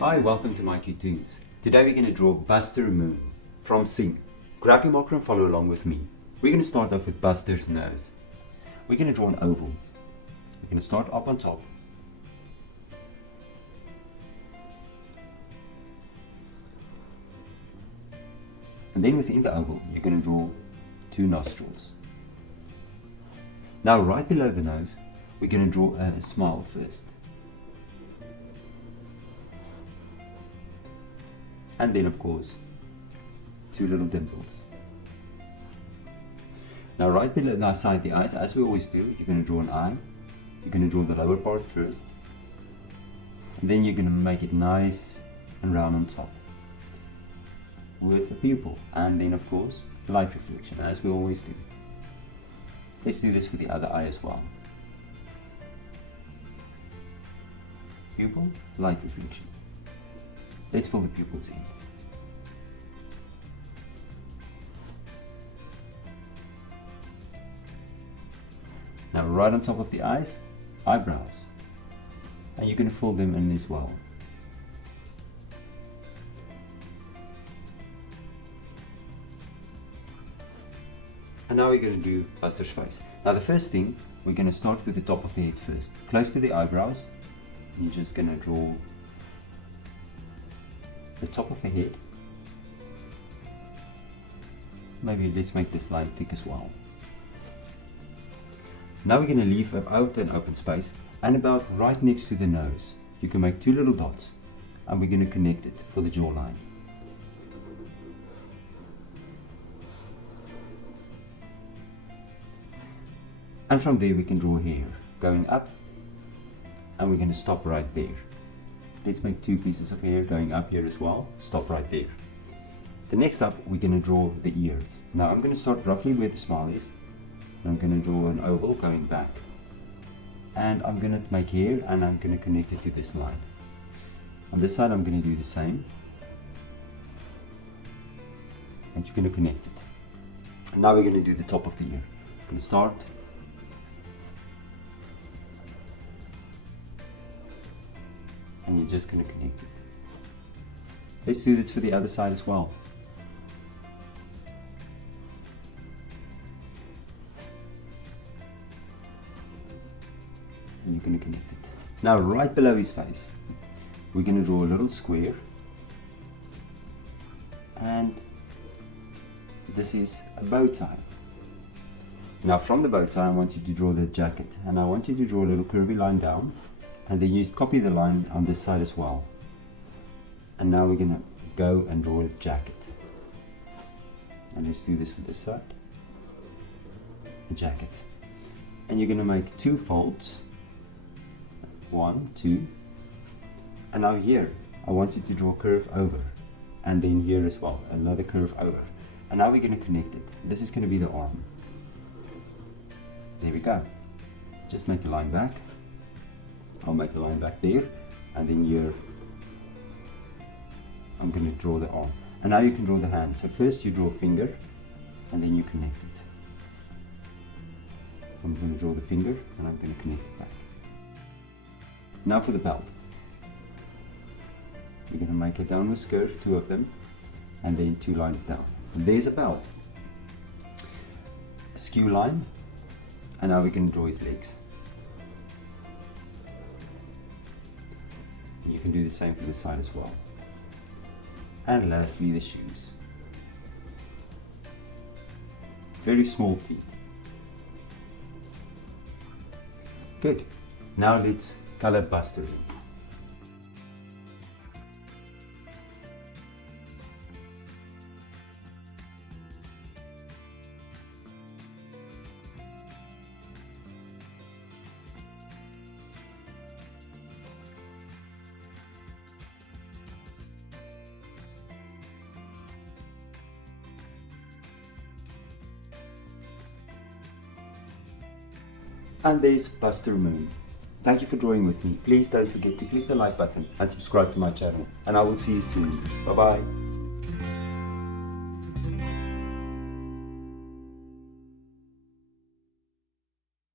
Hi, welcome to mycutetoons. Today we're going to draw Buster Moon from Sing. Grab your marker and follow along with me. We're going to start off with Buster's nose. We're going to draw an oval. We're going to start up on top. And then within the oval, you're going to draw two nostrils. Now right below the nose, we're going to draw a smile first. And then of course, two little dimples. Now right below the eyes, as we always do, you're going to draw an eye. You're going to draw the lower part first. And then you're going to make it nice and round on top. With a pupil. And then of course, light reflection, as we always do. Let's do this for the other eye as well. Pupil, light reflection. Let's fill the pupils in. Now right on top of the eyes, eyebrows. And you're going to fill them in as well. And now we're going to do Buster's face. Now the first thing, we're going to start with the top of the head first. Close to the eyebrows, you're just going to draw the top of the head. Maybe let's make this line thick as well. Now we're going to leave an open space, and about right next to the nose, you can make two little dots, and we're going to connect it for the jawline. And from there we can draw hair going up, and we're going to stop right there. Let's make two pieces of hair going up here as well. Stop right there. The next up, we're going to draw the ears. Now I'm going to start roughly where the smile is. I'm going to draw an oval going back. And I'm going to make hair, and I'm going to connect it to this line. On this side I'm going to do the same. And you're going to connect it. Now we're going to do the top of the ear. I'm going to start. And you're just going to connect it. Let's do this for the other side as well. And you're going to connect it. Now right below his face, we're going to draw a little square. And this is a bow tie. Now from the bow tie I want you to draw the jacket, and I want you to draw a little curvy line down. And then you copy the line on this side as well. And now we're going to go and draw a jacket. And let's do this for this side. A jacket. And you're going to make two folds. 1, 2. And now here, I want you to draw a curve over. And then here as well, another curve over. And now we're going to connect it. This is going to be the arm. There we go. Just make a line back. I'll make a line back there, and then here I'm going to draw the arm. And now you can draw the hand. So first you draw a finger, and then you connect it. I'm going to draw the finger, and I'm going to connect it back. Now for the belt. You're going to make a downward curve, two of them, and then two lines down. And there's a belt. A skew line, and now we can draw his legs. You can do the same for this side as well. And lastly, the shoes. Very small feet. Good. Now let's color Buster in. And there's Buster Moon. Thank you for drawing with me. Please don't forget to click the like button and subscribe to my channel. And I will see you soon. Bye bye.